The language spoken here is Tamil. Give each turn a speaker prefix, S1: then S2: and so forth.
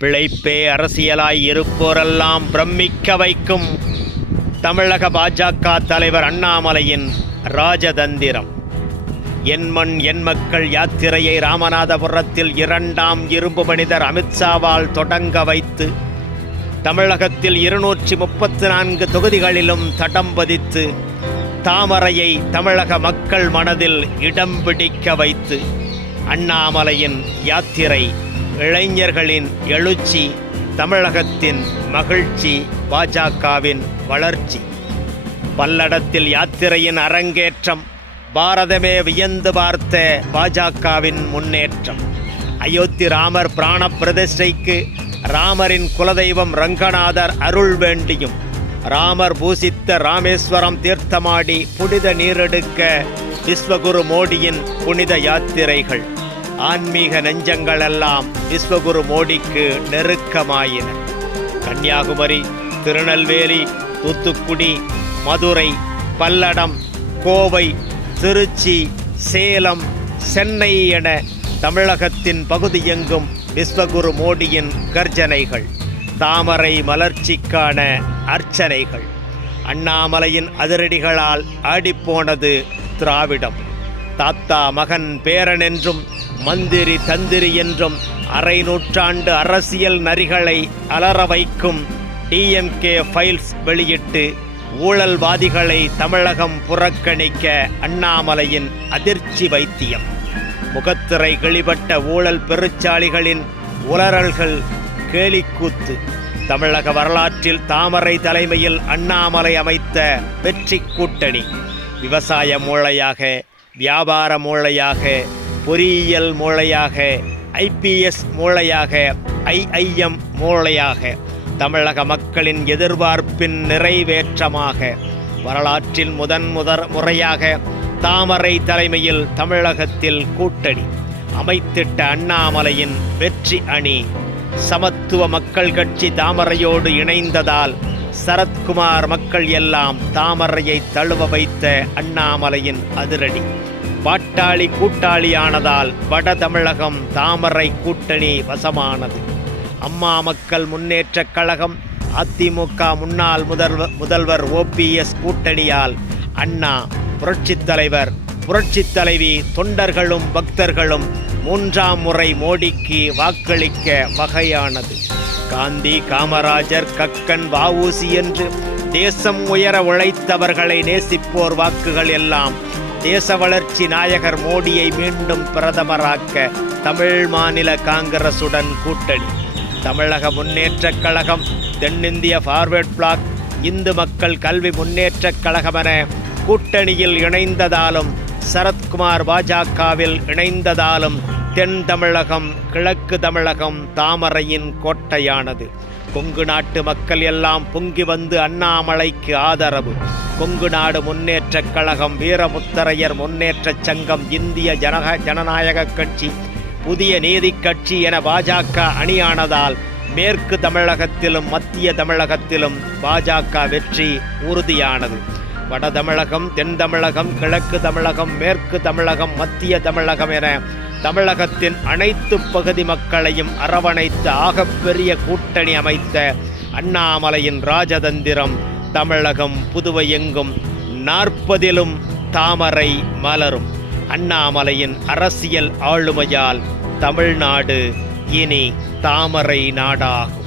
S1: பிழைப்பே அரசியலாய் இருப்போரெல்லாம் பிரமிக்க வைக்கும் தமிழக பாஜக தலைவர் அண்ணாமலையின் ராஜதந்திரம். என் மண் என் மக்கள் யாத்திரையை ராமநாதபுரத்தில் இரண்டாம் இரும்பு மனிதர் அமித்ஷாவால் தொடங்க வைத்து தமிழகத்தில் இருநூற்றி முப்பத்து நான்கு தொகுதிகளிலும் தடம் பதித்து தாமரையை தமிழக மக்கள் மனதில் இடம் பிடிக்க வைத்து அண்ணாமலையின் யாத்திரை இளைஞர்களின் எழுச்சி தமிழகத்தின் மகிழ்ச்சி பாஜகவின் வளர்ச்சி. பல்லடத்தில் யாத்திரையின் அரங்கேற்றம் பாரதமே வியந்து பார்த்த பாஜகவின் முன்னேற்றம். அயோத்தி ராமர் பிராண பிரதிஷ்டைக்கு ராமரின் குலதெய்வம் ரங்கநாதர் அருள் வேண்டியும். ராமர் பூசித்த ராமேஸ்வரம் தீர்த்தமாடி புனித நீரெடுக்க விஸ்வகுரு மோடியின் புனித யாத்திரைகள். ஆன்மீக நெஞ்சங்களெல்லாம் விஸ்வகுரு மோடிக்கு நெருக்கமாயின. கன்னியாகுமரி திருநெல்வேலி தூத்துக்குடி மதுரை பல்லடம் கோவை திருச்சி சேலம் சென்னை என தமிழகத்தின் பகுதியெங்கும் விஸ்வகுரு மோடியின் கர்ஜனைகள் தாமரை மலர்ச்சிக்கான அர்ச்சனைகள். அண்ணாமலையின் அதிரடிகளால் ஆடிப்போனது திராவிடம். தாத்தா மகன் பேரன் என்றும் மந்திரி தந்திரி என்றும் அரை நூற்றாண்டு அரசியல் நரிகளை அலற வைக்கும் டிஎம்கே ஃபைல்ஸ் வெளியிட்டு ஊழல்வாதிகளை தமிழகம் புறக்கணிக்க அண்ணாமலையின் அதிர்ச்சி வைத்தியம். முகத்திரை கிழிபட்ட ஊழல் பெருச்சாளிகளின் உலறல்கள் கேலிக்கூத்து. தமிழக வரலாற்றில் தாமரை தலைமையில் அண்ணாமலை அமைத்த வெற்றி கூட்டணி. விவசாய மூளையாக வியாபார மூளையாக பொறியியல் மூளையாக ஐபிஎஸ் மூளையாக ஐஐஎம் மூளையாக தமிழக மக்களின் எதிர்பார்ப்பின் நிறைவேற்றமாக வரலாற்றில் முதன் முதற் முறையாக தாமரை தலைமையில் தமிழகத்தில் கூட்டணி அமைத்திட்ட அண்ணாமலையின் வெற்றி அணி சமத்துவ மக்கள் கட்சி தாமரையோடு இணைந்ததால் சரத்குமார் மக்கள் எல்லாம் தாமரையை தழுவ வைத்த அண்ணாமலையின் அதிரடி. பாட்டாளி கூட்டாளியானதால் வட தமிழகம் தாமரை கூட்டணி வசமானது. அம்மா மக்கள் முன்னேற்றக் கழகம் அதிமுக முன்னாள் முதல்வர் முதல்வர் ஓபிஎஸ் கூட்டணியால் அண்ணா புரட்சித் தலைவர் புரட்சித் தலைவி தொண்டர்களும் பக்தர்களும் மூன்றாம் முறை மோடிக்கு வாக்களிக்க வகையானது. காந்தி காமராஜர் கக்கன் வாவூசி என்று தேசம் உயர உழைத்தவர்களை நேசிப்போர் வாக்குகள் எல்லாம் தேச வளர்ச்சி நாயகர் மோடியை மீண்டும் பிரதமராக்க தமிழ் மாநில காங்கிரசுடன் கூட்டணி. தமிழக முன்னேற்றக் கழகம் தென்னிந்திய ஃபார்வர்ட் பிளாக் இந்து மக்கள் கல்வி முன்னேற்றக் கழகமென கூட்டணியில் இணைந்ததாலும் சரத்குமார் பாஜகவில் இணைந்ததாலும் தென் தமிழகம் கிழக்கு தமிழகம் தாமரையின் கோட்டையானது. கொங்கு நாட்டு மக்கள் எல்லாம் பொங்கி வந்து அண்ணாமலைக்கு ஆதரவு. கொங்கு நாடு முன்னேற்றக் கழகம் வீரமுத்தரையர் முன்னேற்ற சங்கம் இந்திய ஜனக ஜனநாயக கட்சி புதிய நீதி கட்சி என பாஜக அணியானதால் மேற்கு தமிழகத்திலும் மத்திய தமிழகத்திலும் பாஜக வெற்றி உறுதியானது. வட தமிழகம் தென் தமிழகம் கிழக்கு தமிழகம் மேற்கு தமிழகம் மத்திய தமிழகம் என தமிழகத்தின் அனைத்து பகுதி மக்களையும் அரவணைத்து ஆகப்பெரிய கூட்டணி அமைத்த அண்ணாமலையின் ராஜதந்திரம் தமிழகம் புதுவை எங்கும் நாற்பதிலும் தாமரை மலரும். அண்ணாமலையின் அரசியல் ஆளுமையால் தமிழ்நாடு இனி தாமரை நாடாகும்